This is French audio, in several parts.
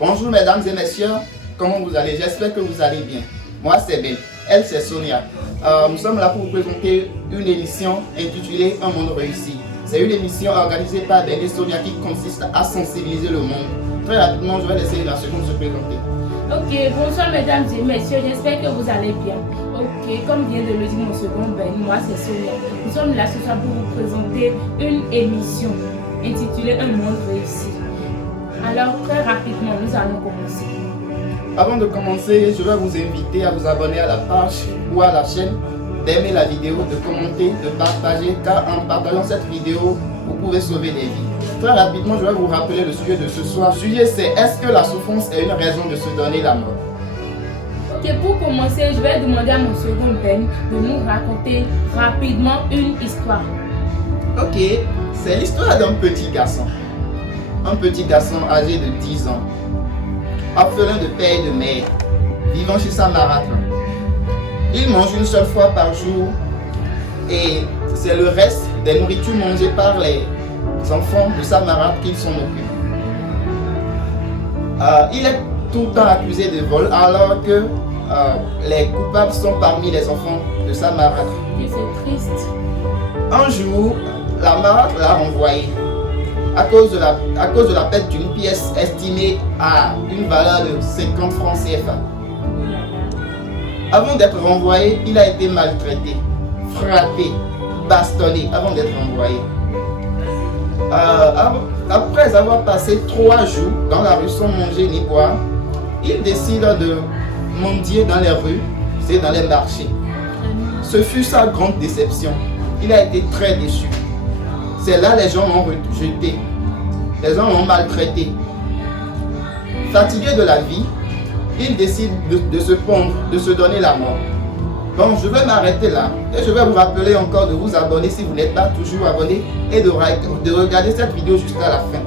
Bonjour mesdames et messieurs, comment vous allez? J'espère que vous allez bien. Moi c'est Ben, elle c'est Sonia. Nous sommes là pour vous présenter une émission intitulée Un monde réussi. C'est une émission organisée par Ben et Sonia qui consiste à sensibiliser le monde. Très rapidement, je vais laisser la seconde se présenter. Ok, bonsoir mesdames et messieurs, j'espère que vous allez bien. Ok, comme vient de le dire mon second Ben, moi c'est Sonia. Nous sommes là ce soir pour vous présenter une émission intitulée Un monde réussi. Alors très rapidement, nous allons commencer. Avant de commencer, je vais vous inviter à vous abonner à la page ou à la chaîne, d'aimer la vidéo, de commenter, de partager, car en partageant cette vidéo, vous pouvez sauver des vies. Très rapidement, je vais vous rappeler le sujet de ce soir. Le sujet c'est: est-ce que la souffrance est une raison de se donner la mort? Ok, pour commencer, je vais demander à mon second Ben de nous raconter rapidement une histoire. Ok, c'est l'histoire d'un petit garçon. Un petit garçon âgé de 10 ans, orphelin de père et de mère, vivant chez sa marâtre. Il mange une seule fois par jour et c'est le reste des nourritures mangées par les enfants de sa marâtre qu'il s'en occupe. Il est tout le temps accusé de vol alors que les coupables sont parmi les enfants de sa marâtre. Et c'est triste. Un jour, la marâtre l'a renvoyé à cause de la perte d'une pièce estimée à une valeur de 50 francs CFA. Avant d'être renvoyé, il a été maltraité, frappé, bastonné avant d'être renvoyé. Après avoir passé 3 jours dans la rue sans manger ni boire, il décide de mendier dans les rues, c'est dans les marchés. Ce fut sa grande déception. Il a été très déçu. C'est là les gens l'ont rejeté. Les gens l'ont maltraité. Fatigué de la vie, il décide de se pendre, de se donner la mort. Bon, je vais m'arrêter là et je vais vous rappeler encore de vous abonner si vous n'êtes pas toujours abonné et de regarder cette vidéo jusqu'à la fin.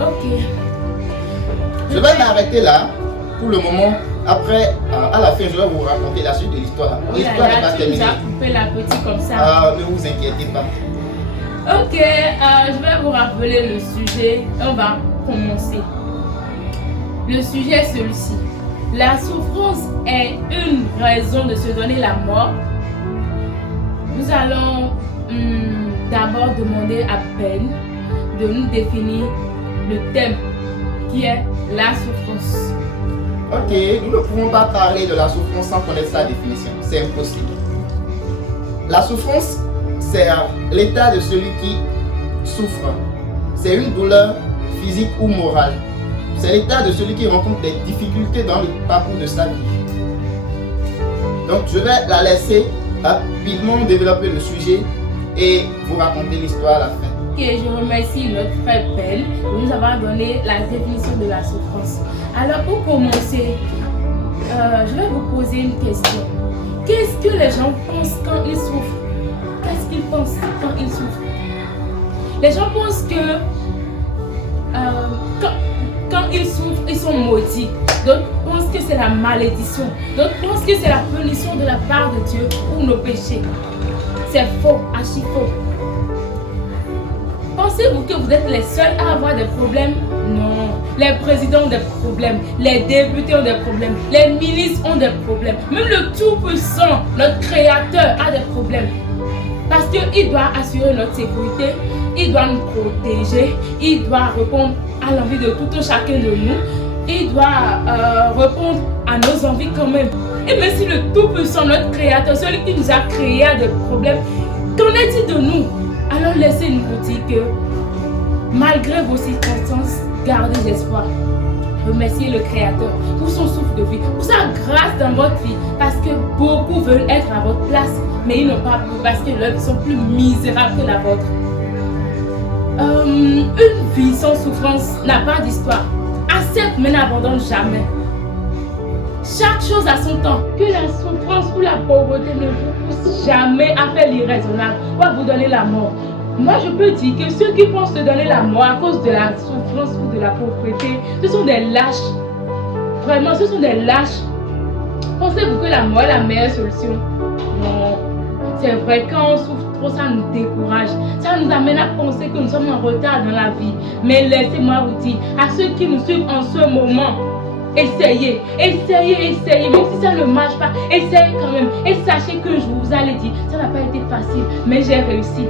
Ok. Je vais m'arrêter là pour le moment. Après, à la fin, je vais vous raconter la suite de l'histoire. L'histoire n'est pas terminée. Tu nous as coupé l'appétit comme ça. Ne vous inquiétez pas. Ok, je vais vous rappeler le sujet. On va commencer. Le sujet est celui-ci. La souffrance est une raison de se donner la mort. Nous allons d'abord demander à Ben de nous définir le thème qui est la souffrance. Ok, nous ne pouvons pas parler de la souffrance sans connaître sa définition. C'est impossible. La souffrance, c'est l'état de celui qui souffre. C'est une douleur physique ou morale. C'est l'état de celui qui rencontre des difficultés dans le parcours de sa vie. Donc je vais la laisser rapidement développer le sujet et vous raconter l'histoire à la fin. Ok, je remercie notre frère Ben de nous avoir donné la définition de la souffrance. Alors pour commencer, je vais vous poser une question. Qu'est-ce que les gens pensent quand ils souffrent? Qu'est-ce qu'ils pensent quand ils souffrent? Les gens pensent que quand ils souffrent, ils sont maudits. D'autres pensent que c'est la malédiction. D'autres pensent que c'est la punition de la part de Dieu pour nos péchés. C'est faux, archi faux. Pensez-vous que vous êtes les seuls à avoir des problèmes? Non. Les présidents ont des problèmes. Les députés ont des problèmes. Les ministres ont des problèmes. Même le Tout-Puissant, notre Créateur, a des problèmes. Parce qu'il doit assurer notre sécurité. Il doit nous protéger. Il doit répondre à l'envie de tout un chacun de nous. Il doit répondre à nos envies quand même. Et même si le Tout-Puissant, notre Créateur, celui qui nous a créé a des problèmes, qu'en est-il de nous? Alors laissez-nous vous dire que malgré vos circonstances, gardez espoir. Remerciez le Créateur pour son souffle de vie, pour sa grâce dans votre vie. Parce que beaucoup veulent être à votre place, mais ils n'ont pas pu parce que leurs vies sont plus misérables que la vôtre. Une vie sans souffrance n'a pas d'histoire. Accepte mais n'abandonne jamais. Chaque chose a son temps. Que la souffrance ou la pauvreté ne vous pousse jamais à faire l'irraisonnable ou à vous donner la mort. Moi, je peux dire que ceux qui pensent se donner la mort à cause de la souffrance ou de la pauvreté, ce sont des lâches. Vraiment, ce sont des lâches. Pensez-vous que la mort est la meilleure solution? Non. C'est vrai, quand on souffre trop, ça nous décourage. Ça nous amène à penser que nous sommes en retard dans la vie. Mais laissez-moi vous dire, à ceux qui nous suivent en ce moment, essayez, essayez, essayez. Même si ça ne marche pas, essayez quand même. Et sachez que je vous allais dire, ça n'a pas été facile, mais j'ai réussi.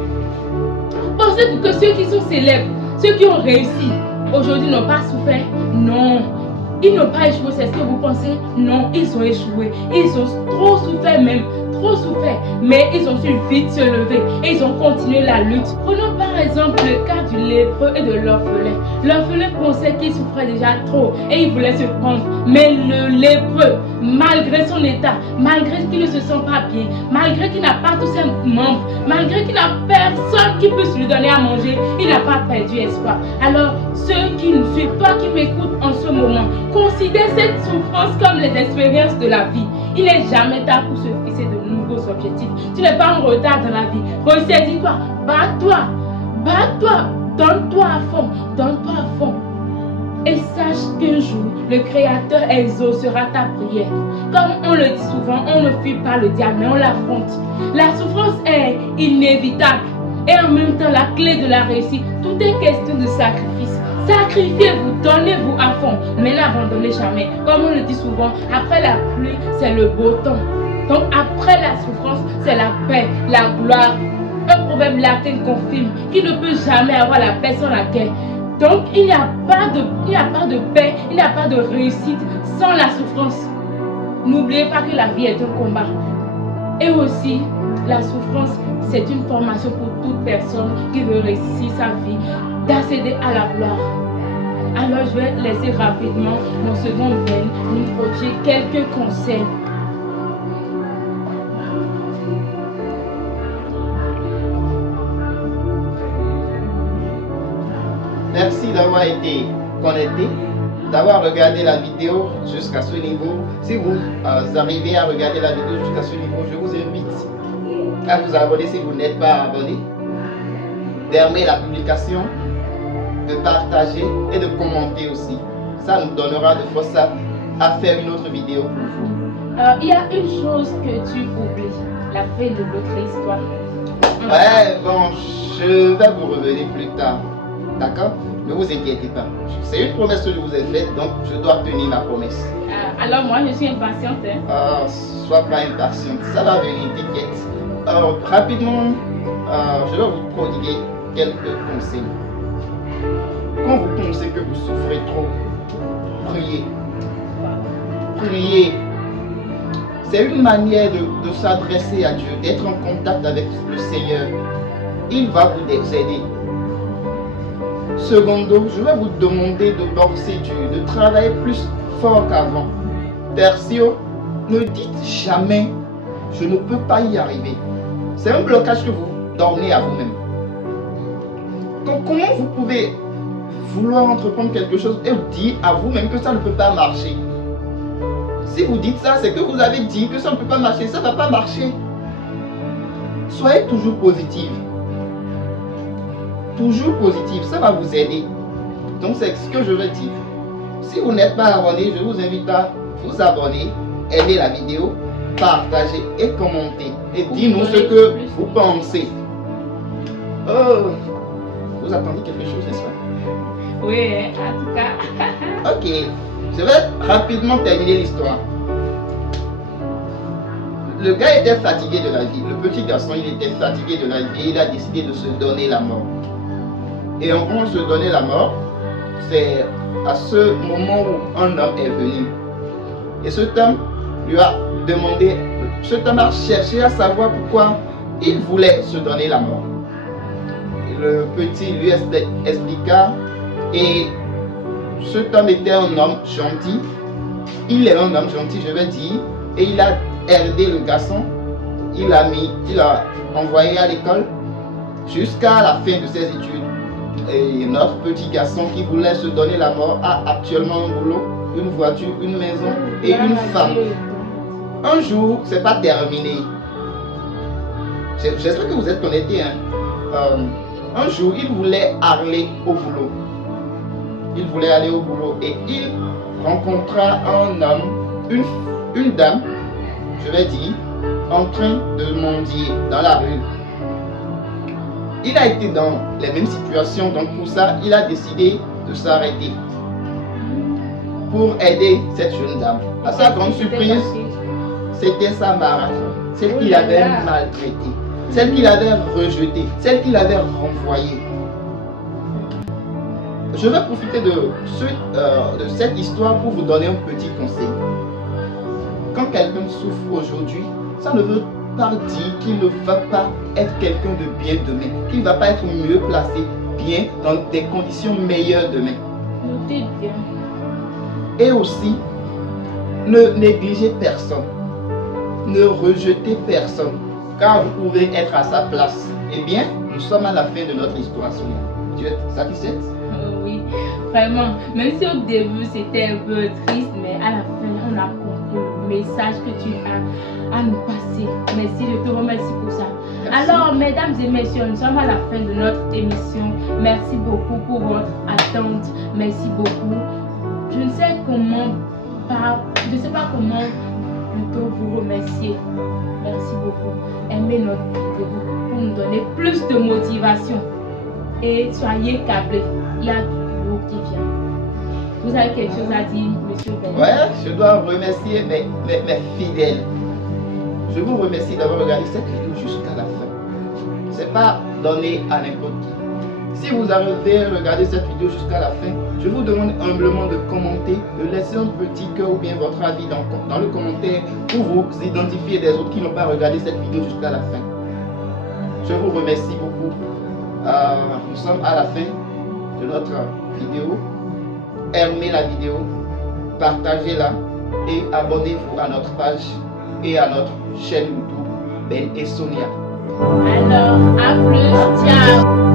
Pensez-vous que ceux qui sont célèbres, ceux qui ont réussi, aujourd'hui n'ont pas souffert? Non. Ils n'ont pas échoué, c'est ce que vous pensez? Non, ils ont échoué. Ils ont trop souffert même, trop souffert. Mais ils ont su vite se lever et ils ont continué la lutte. Prenons par exemple le cas du lépreux et de l'orphelin. L'orphelin pensait qu'il souffrait déjà trop et il voulait se prendre. Mais le lépreux, malgré son état, malgré qu'il ne se sent pas bien, malgré qu'il n'a pas tous ses membres, malgré qu'il n'a personne qui puisse lui donner à manger, il n'a pas perdu espoir. Alors, ceux qui nous suivent, toi qui m'écoutes en ce moment, considère cette souffrance comme les expériences de la vie. Il n'est jamais tard pour se fixer de nouveaux objectifs. Tu n'es pas en retard dans la vie. Ressaisis-toi, bats-toi, donne-toi à fond, donne-toi à fond. Et sache qu'un jour, le Créateur exaucera ta prière. Comme on le dit souvent, on ne fuit pas le diable, mais on l'affronte. La souffrance est inévitable. Et en même temps, la clé de la réussite, tout est question de sacrifice. Sacrifiez-vous, donnez-vous à fond, mais n'abandonnez jamais. Comme on le dit souvent, après la pluie, c'est le beau temps. Donc après la souffrance, c'est la paix, la gloire. Un proverbe latin confirme qu'il ne peut jamais avoir la paix sans la guerre. Donc il n'y a pas de paix, il n'y a pas de réussite sans la souffrance. N'oubliez pas que la vie est un combat. Et aussi, la souffrance, c'est une formation pour toute personne qui veut réussir sa vie, d'accéder à la gloire. Alors je vais laisser rapidement mon second Ben nous produire quelques conseils. Merci d'avoir été connecté, d'avoir regardé la vidéo jusqu'à ce niveau. Si vous arrivez à regarder la vidéo jusqu'à ce niveau, je vous invite à vous abonner si vous n'êtes pas abonné, d'aimer la publication, de partager et de commenter aussi. Ça nous donnera de force à faire une autre vidéo pour vous. Il y a une chose que tu oublies, la fin de l'autre histoire. Ouais, bon, je vais vous revenir plus tard. D'accord? Ne vous inquiétez pas. C'est une promesse que je vous ai faite, donc je dois tenir ma promesse. Alors moi, je suis impatiente. Sois pas impatiente, ça va venir, t'inquiète. Rapidement, je vais vous prodiguer quelques conseils. Quand vous pensez que vous souffrez trop, priez. Priez. C'est une manière de s'adresser à Dieu, d'être en contact avec le Seigneur. Il va vous aider. Secondo, je vais vous demander de forcer Dieu, de travailler plus fort qu'avant. Tertio, ne dites jamais « je ne peux pas y arriver ». C'est un blocage que vous donnez à vous-même. Donc comment vous pouvez vouloir entreprendre quelque chose et dire à vous-même que ça ne peut pas marcher? Si vous dites ça, c'est que vous avez dit que ça ne peut pas marcher, ça ne va pas marcher. Soyez toujours positif. Toujours positif, ça va vous aider. Donc c'est ce que je veux dire. Si vous n'êtes pas abonné, je vous invite à vous abonner, aimer la vidéo, partager et commenter. Et dites-nous ce que vous pensez. Oh, vous attendez quelque chose, n'est-ce pas? Oui, en tout cas. Ok, je vais rapidement terminer l'histoire. Le gars était fatigué de la vie. Le petit garçon, il était fatigué de la vie et il a décidé de se donner la mort. Et en voulant se donner la mort, c'est à ce moment où un homme est venu. Et cet homme lui a demandé, cet homme a cherché à savoir pourquoi il voulait se donner la mort. Et le petit lui expliqua, et cet homme était un homme gentil. Il est un homme gentil, je vais dire, et il a aidé le garçon. Il a envoyé à l'école jusqu'à la fin de ses études. Et notre petit garçon qui voulait se donner la mort a actuellement un boulot, une voiture, une maison et une femme. Un jour, c'est pas terminé. J'espère que vous êtes connectés. Un jour, il voulait aller au boulot. Il voulait aller au boulot et il rencontra un homme, une dame, je vais dire, en train de mendier dans la rue. Il a été dans les mêmes situations, donc pour ça, il a décidé de s'arrêter pour aider cette jeune dame. À sa grande surprise, c'était sa marâtre, celle qu'il avait maltraitée, celle qu'il avait rejetée, celle qu'il avait renvoyée. Je vais profiter de cette histoire pour vous donner un petit conseil. Quand quelqu'un souffre aujourd'hui, ça ne veut pas dire qu'il ne va pas être quelqu'un de bien demain, qu'il ne va pas être mieux placé, bien, dans des conditions meilleures demain. Notez bien. Et aussi, ne négligez personne, ne rejetez personne, car vous pouvez être à sa place. Eh bien, nous sommes à la fin de notre histoire. Tu es satisfaite? Oui, vraiment. Même si au début c'était un peu triste, mais à la fin on a compris le message que tu as à nous passer. Merci, je te remercie pour ça. Merci. Alors, mesdames et messieurs, nous sommes à la fin de notre émission. Merci beaucoup pour votre attente. Merci beaucoup. Je ne sais pas comment plutôt vous remercier. Merci beaucoup. Aimez notre vidéo pour nous donner plus de motivation. Et soyez câblés. Il y a du lourd qui vient. Vous avez quelque chose à dire, monsieur Ben? Ouais, je dois remercier mes fidèles. Je vous remercie d'avoir regardé cette vidéo jusqu'à la fin. C'est pas donné à n'importe qui. Si vous arrivez à regarder cette vidéo jusqu'à la fin, je vous demande humblement de commenter, de laisser un petit cœur ou bien votre avis dans le commentaire pour vous identifier des autres qui n'ont pas regardé cette vidéo jusqu'à la fin. Je vous remercie beaucoup. Nous sommes à la fin de notre vidéo. Aimez la vidéo, partagez-la et abonnez-vous à notre page et à notre chaîne YouTube Ben et Sonia. Alors, à plus, ciao.